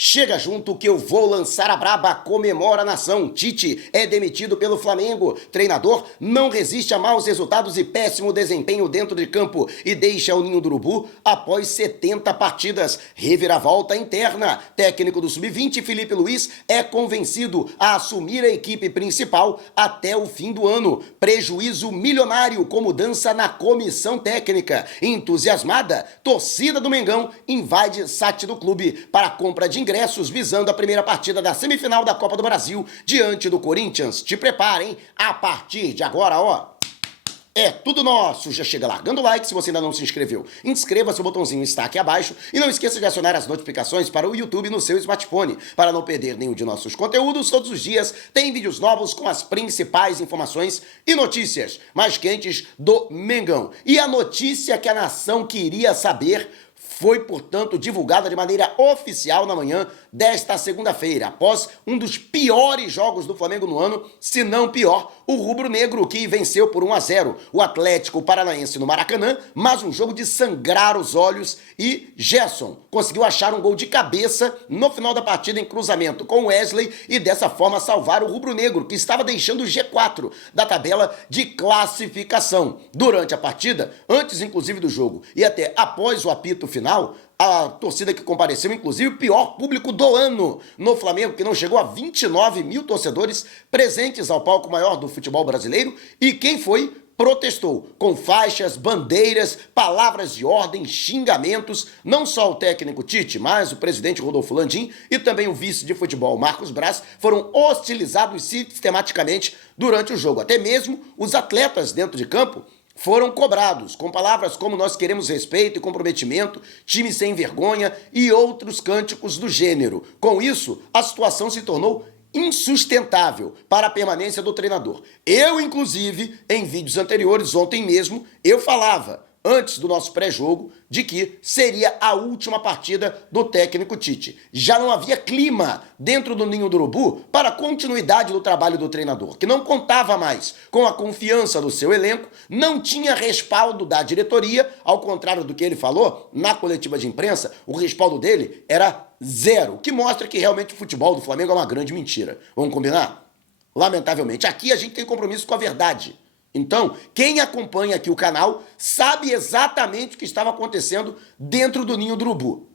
Chega junto que eu vou lançar a braba, comemora a nação. Tite é demitido pelo Flamengo. Treinador não resiste a maus resultados e péssimo desempenho dentro de campo e deixa o ninho do urubu após 70 partidas. Reviravolta interna. Técnico do Sub-20, Filipe Luiz, é convencido a assumir a equipe principal até o fim do ano. Prejuízo milionário com mudança na comissão técnica. Entusiasmada, torcida do Mengão invade site do clube para a compra de ingressos visando a primeira partida da semifinal da Copa do Brasil diante do Corinthians. Te preparem, a partir de agora, é tudo nosso. Já chega largando o like se você ainda não se inscreveu. Inscreva-se, o botãozinho está aqui abaixo e não esqueça de acionar as notificações para o YouTube no seu smartphone. Para não perder nenhum de nossos conteúdos, todos os dias tem vídeos novos com as principais informações e notícias mais quentes do Mengão. E a notícia que a nação queria saber foi, portanto, divulgada de maneira oficial na manhã desta segunda-feira, após um dos piores jogos do Flamengo no ano, se não pior, o rubro-negro, que venceu por 1-0 o Atlético Paranaense no Maracanã, mas um jogo de sangrar os olhos, e Gerson conseguiu achar um gol de cabeça no final da partida em cruzamento com Wesley e dessa forma salvar o rubro-negro, que estava deixando o G4 da tabela de classificação. Durante a partida, antes inclusive do jogo e até após o apito final, a torcida que compareceu, inclusive o pior público do ano no Flamengo, que não chegou a 29 mil torcedores presentes ao palco maior do futebol brasileiro, e quem foi protestou com faixas, bandeiras, palavras de ordem, xingamentos. Não só o técnico Tite, mas o presidente Rodolfo Landim e também o vice de futebol Marcos Braz foram hostilizados sistematicamente durante o jogo. Até mesmo os atletas dentro de campo foram cobrados, com palavras como nós queremos respeito e comprometimento, time sem vergonha e outros cânticos do gênero. Com isso, a situação se tornou insustentável para a permanência do treinador. Eu, inclusive, em vídeos anteriores, ontem mesmo, eu falava, antes do nosso pré-jogo, de que seria a última partida do técnico Tite. Já não havia clima dentro do ninho do urubu para a continuidade do trabalho do treinador, que não contava mais com a confiança do seu elenco, não tinha respaldo da diretoria, ao contrário do que ele falou na coletiva de imprensa, o respaldo dele era zero, o que mostra que realmente o futebol do Flamengo é uma grande mentira. Vamos combinar? Lamentavelmente, aqui a gente tem compromisso com a verdade. Então, quem acompanha aqui o canal sabe exatamente o que estava acontecendo dentro do ninho do urubu.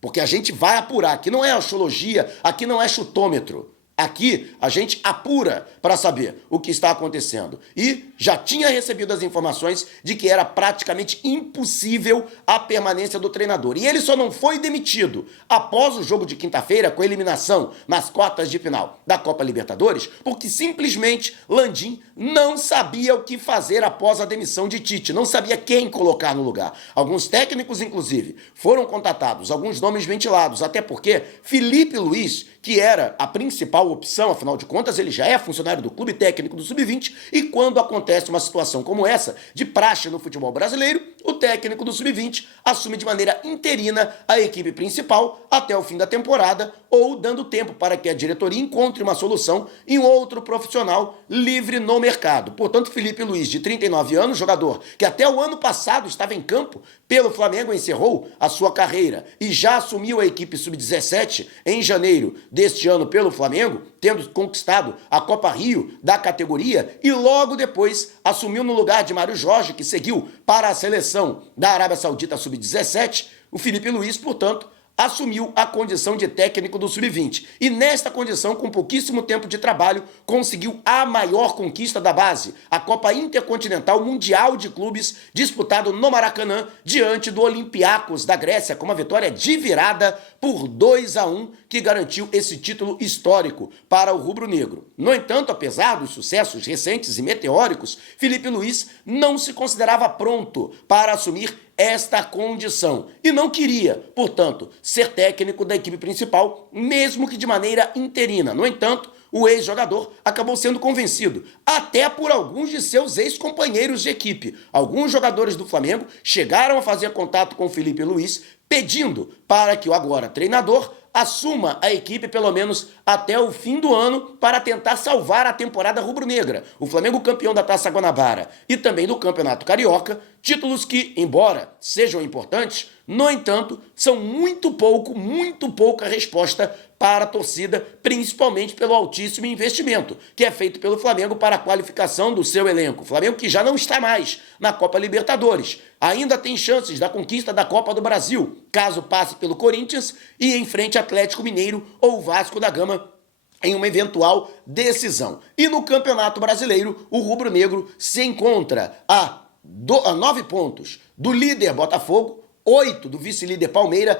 Porque a gente vai apurar. Aqui não é astrologia, aqui não é chutômetro. Aqui a gente apura para saber o que está acontecendo. E já tinha recebido as informações de que era praticamente impossível a permanência do treinador. E ele só não foi demitido após o jogo de quinta-feira com a eliminação nas quartas de final da Copa Libertadores, porque simplesmente Landim não sabia o que fazer após a demissão de Tite, não sabia quem colocar no lugar. Alguns técnicos, inclusive, foram contatados, alguns nomes ventilados, até porque Filipe Luiz, que era a principal opção, afinal de contas, ele já é funcionário do clube técnico do Sub-20, e quando acontece uma situação como essa, de praxe no futebol brasileiro, o técnico do Sub-20 assume de maneira interina a equipe principal até o fim da temporada, ou dando tempo para que a diretoria encontre uma solução em outro profissional livre no mercado. Portanto, Filipe Luiz, de 39 anos, jogador que até o ano passado estava em campo pelo Flamengo, encerrou a sua carreira e já assumiu a equipe Sub-17 em janeiro deste ano pelo Flamengo, tendo conquistado a Copa Rio da categoria, e logo depois assumiu no lugar de Mário Jorge, que seguiu para a seleção da Arábia Saudita Sub-17. O Filipe Luiz, portanto, assumiu a condição de técnico do Sub-20. E nesta condição, com pouquíssimo tempo de trabalho, conseguiu a maior conquista da base, a Copa Intercontinental Mundial de Clubes, disputado no Maracanã, diante do Olympiacos da Grécia, com uma vitória de virada por 2-1, que garantiu esse título histórico para o rubro-negro. No entanto, apesar dos sucessos recentes e meteóricos, Filipe Luiz não se considerava pronto para assumir esta condição e não queria, portanto, ser técnico da equipe principal, mesmo que de maneira interina. No entanto, o ex-jogador acabou sendo convencido, até por alguns de seus ex-companheiros de equipe. Alguns jogadores do Flamengo chegaram a fazer contato com o Filipe Luiz, pedindo para que o agora treinador assuma a equipe pelo menos até o fim do ano para tentar salvar a temporada rubro-negra. O Flamengo campeão da Taça Guanabara e também do Campeonato Carioca, títulos que, embora sejam importantes, No entanto, são muito pouca resposta para a torcida, principalmente pelo altíssimo investimento que é feito pelo Flamengo para a qualificação do seu elenco. O Flamengo que já não está mais na Copa Libertadores. Ainda tem chances da conquista da Copa do Brasil, caso passe pelo Corinthians e enfrente Atlético Mineiro ou Vasco da Gama em uma eventual decisão. E no Campeonato Brasileiro, o rubro-negro se encontra a 9 pontos do líder Botafogo, 8 do vice-líder Palmeiras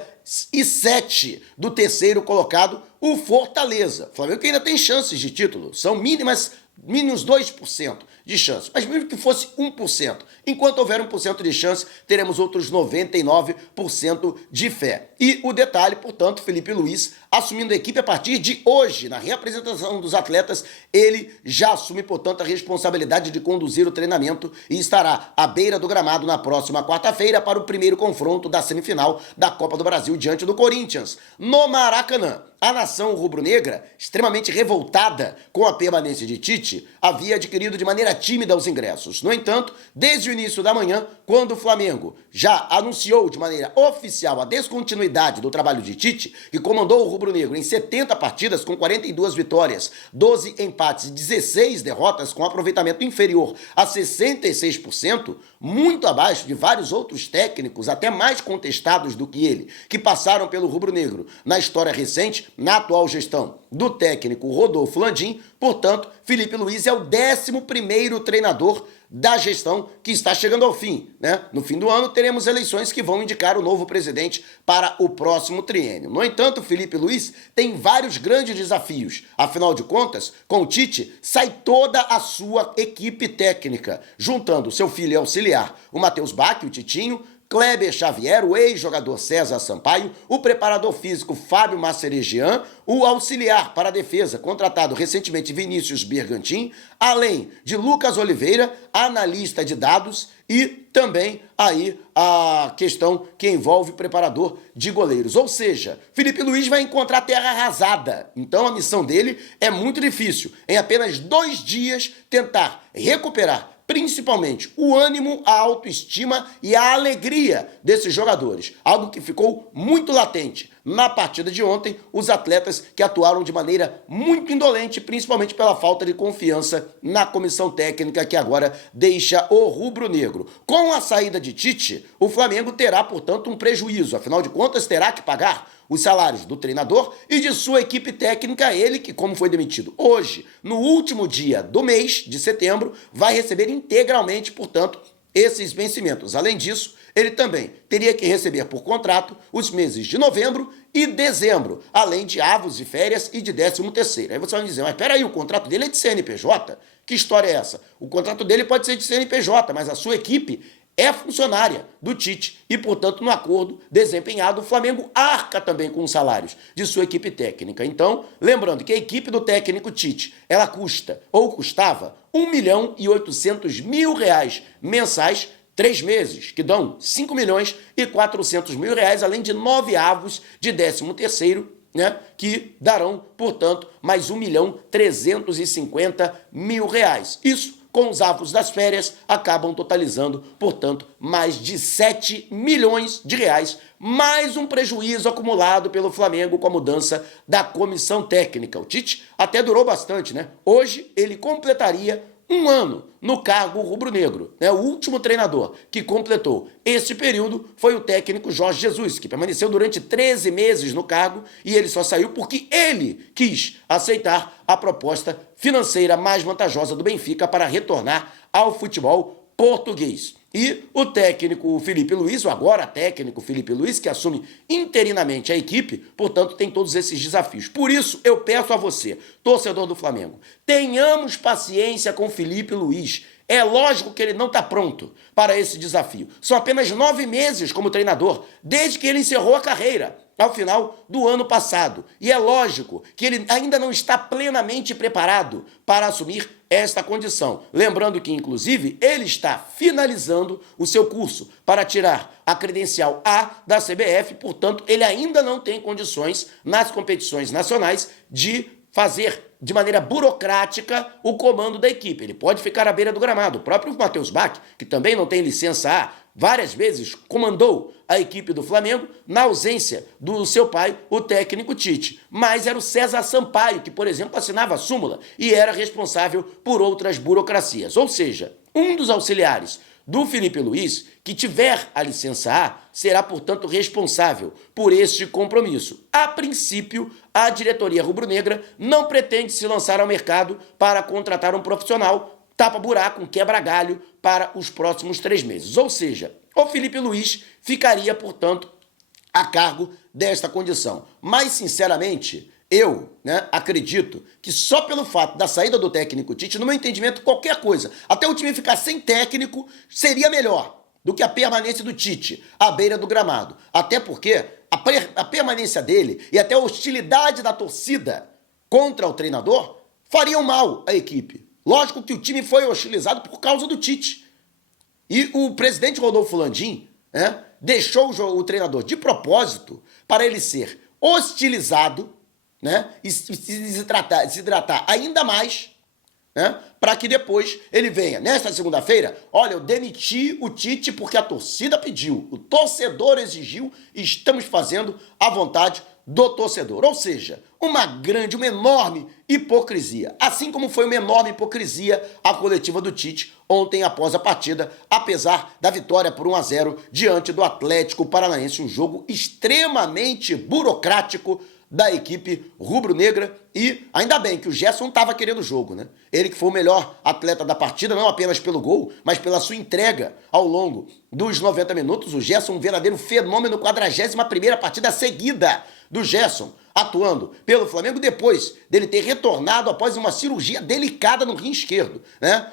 e 7 do terceiro colocado, o Fortaleza. O Flamengo que ainda tem chances de título, são mínimos 2% de chance, mas mesmo que fosse 1%, enquanto houver 1% de chance, teremos outros 99% de fé. E o detalhe, portanto, Felipe Luiz assumindo a equipe a partir de hoje, na reapresentação dos atletas, ele já assume, portanto, a responsabilidade de conduzir o treinamento e estará à beira do gramado na próxima quarta-feira para o primeiro confronto da semifinal da Copa do Brasil diante do Corinthians, no Maracanã. A nação rubro-negra, extremamente revoltada com a permanência de Tite, havia adquirido de maneira tímida os ingressos. No entanto, desde o início da manhã, quando o Flamengo já anunciou de maneira oficial a descontinuidade do trabalho de Tite, que comandou o rubro-negro em 70 partidas com 42 vitórias, 12 empates e 16 derrotas com aproveitamento inferior a 66%, muito abaixo de vários outros técnicos, até mais contestados do que ele, que passaram pelo rubro-negro na história recente, na atual gestão do técnico Rodolfo Landim. Portanto, Felipe Luiz é o 11º treinador da gestão que está chegando ao fim, né? No fim do ano teremos eleições que vão indicar o novo presidente para o próximo triênio. No entanto, Felipe Luiz tem vários grandes desafios. Afinal de contas, com o Tite sai toda a sua equipe técnica, juntando seu filho auxiliar, o Matheus Bach, o Titinho, Kleber Xavier, o ex-jogador César Sampaio, o preparador físico Fábio Masseregian, o auxiliar para a defesa, contratado recentemente Vinícius Bergantin, além de Lucas Oliveira, analista de dados, e também aí a questão que envolve o preparador de goleiros. Ou seja, Felipe Luiz vai encontrar terra arrasada. Então a missão dele é muito difícil. Em apenas 2 dias, tentar recuperar principalmente o ânimo, a autoestima e a alegria desses jogadores. Algo que ficou muito latente na partida de ontem, os atletas que atuaram de maneira muito indolente, principalmente pela falta de confiança na comissão técnica que agora deixa o rubro-negro. Com a saída de Tite, o Flamengo terá, portanto, um prejuízo. Afinal de contas, terá que pagar os salários do treinador e de sua equipe técnica, ele que, como foi demitido hoje, no último dia do mês de setembro, vai receber integralmente, portanto, esses vencimentos. Além disso, ele também teria que receber por contrato os meses de novembro e dezembro, além de avos de férias e de 13º. Aí você vai dizer, mas peraí, o contrato dele é de CNPJ? Que história é essa? O contrato dele pode ser de CNPJ, mas a sua equipe é funcionária do Tite e, portanto, no acordo desempenhado, o Flamengo arca também com os salários de sua equipe técnica. Então, lembrando que a equipe do técnico Tite, ela custa ou custava R$1.800.000 mensais, 3 meses, que dão R$5.400.000, além de 9 avos de 13º, né, que darão, portanto, mais R$1.350.000. Isso, com os avos das férias, acabam totalizando, portanto, mais de R$7 milhões, mais um prejuízo acumulado pelo Flamengo com a mudança da comissão técnica. O Tite até durou bastante, né? Hoje ele completaria 1 ano no cargo rubro-negro, né? O último treinador que completou esse período foi o técnico Jorge Jesus, que permaneceu durante 13 meses no cargo e ele só saiu porque ele quis aceitar a proposta financeira mais vantajosa do Benfica para retornar ao futebol português. E o técnico Felipe Luiz, o agora técnico Felipe Luiz, que assume interinamente a equipe, portanto, tem todos esses desafios. Por isso, eu peço a você, torcedor do Flamengo, tenhamos paciência com Felipe Luiz. É lógico que ele não está pronto para esse desafio. São apenas 9 meses como treinador, desde que ele encerrou a carreira, ao final do ano passado. E é lógico que ele ainda não está plenamente preparado para assumir esta condição. Lembrando que, inclusive, ele está finalizando o seu curso para tirar a credencial A da CBF, portanto, ele ainda não tem condições nas competições nacionais de fazer de maneira burocrática o comando da equipe. Ele pode ficar à beira do gramado. O próprio Matheus Bach, que também não tem licença A várias vezes comandou a equipe do Flamengo na ausência do seu pai, o técnico Tite. Mas era o César Sampaio que, por exemplo, assinava a súmula e era responsável por outras burocracias. Ou seja, um dos auxiliares do Felipe Luiz, que tiver a licença A, será, portanto, responsável por este compromisso. A princípio, a diretoria rubro-negra não pretende se lançar ao mercado para contratar um profissional tapa-buraco, um quebra-galho para os próximos 3 meses. Ou seja, o Felipe Luiz ficaria, portanto, a cargo desta condição. Mas, sinceramente, eu acredito que só pelo fato da saída do técnico Tite, no meu entendimento, qualquer coisa, até o time ficar sem técnico, seria melhor do que a permanência do Tite à beira do gramado. Até porque a permanência dele e até a hostilidade da torcida contra o treinador fariam mal à equipe. Lógico que o time foi hostilizado por causa do Tite. E o presidente Rodolfo Landim deixou o treinador de propósito para ele ser hostilizado e se hidratar ainda mais, para que depois ele venha. Nesta segunda-feira, olha, eu demiti o Tite porque a torcida pediu, o torcedor exigiu e estamos fazendo a vontade do torcedor. Ou seja, uma enorme hipocrisia. Assim como foi uma enorme hipocrisia a coletiva do Tite ontem após a partida, apesar da vitória por 1-0 diante do Atlético Paranaense. Um jogo extremamente burocrático da equipe rubro-negra e ainda bem que o Gerson estava querendo o jogo, Ele que foi o melhor atleta da partida, não apenas pelo gol, mas pela sua entrega ao longo dos 90 minutos. O Gerson, um verdadeiro fenômeno, 41ª partida seguida do Gerson atuando pelo Flamengo depois dele ter retornado após uma cirurgia delicada no rim esquerdo,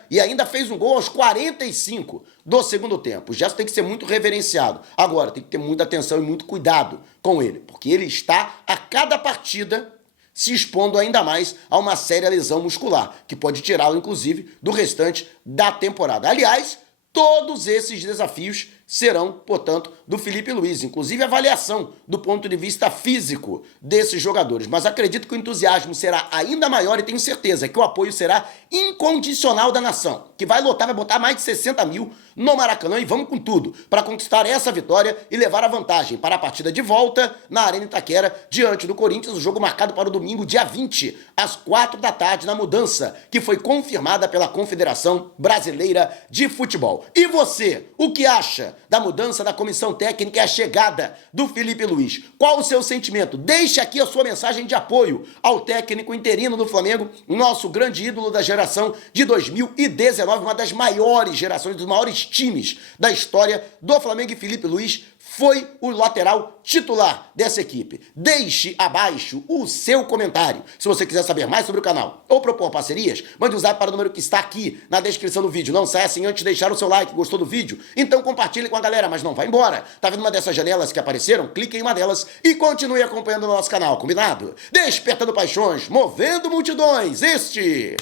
E ainda fez um gol aos 45 do segundo tempo. O Gerson tem que ser muito reverenciado. Agora, tem que ter muita atenção e muito cuidado com ele, porque ele está a cada partida se expondo ainda mais a uma séria lesão muscular, que pode tirá-lo, inclusive, do restante da temporada. Aliás, todos esses desafios serão, portanto, do Felipe Luiz, inclusive a avaliação do ponto de vista físico desses jogadores. Mas acredito que o entusiasmo será ainda maior e tenho certeza que o apoio será incondicional da nação, que vai lotar, vai botar mais de 60 mil no Maracanã e vamos com tudo para conquistar essa vitória e levar a vantagem para a partida de volta na Arena Itaquera diante do Corinthians, o jogo marcado para o domingo, dia 20, às 4 da tarde, na mudança que foi confirmada pela Confederação Brasileira de Futebol. E você, o que acha da mudança da comissão técnica e a chegada do Felipe Luiz? Qual o seu sentimento? Deixe aqui a sua mensagem de apoio ao técnico interino do Flamengo, nosso grande ídolo da geração de 2019, uma das maiores gerações, dos maiores times da história do Flamengo. E Felipe Luiz foi o lateral titular dessa equipe. Deixe abaixo o seu comentário. Se você quiser saber mais sobre o canal ou propor parcerias, mande um zap para o número que está aqui na descrição do vídeo. Não saia sem antes deixar o seu like. Gostou do vídeo? Então compartilhe com a galera, mas não vá embora. Tá vendo uma dessas janelas que apareceram? Clique em uma delas e continue acompanhando o nosso canal, combinado? Despertando paixões, movendo multidões. Este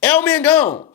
é o Mengão!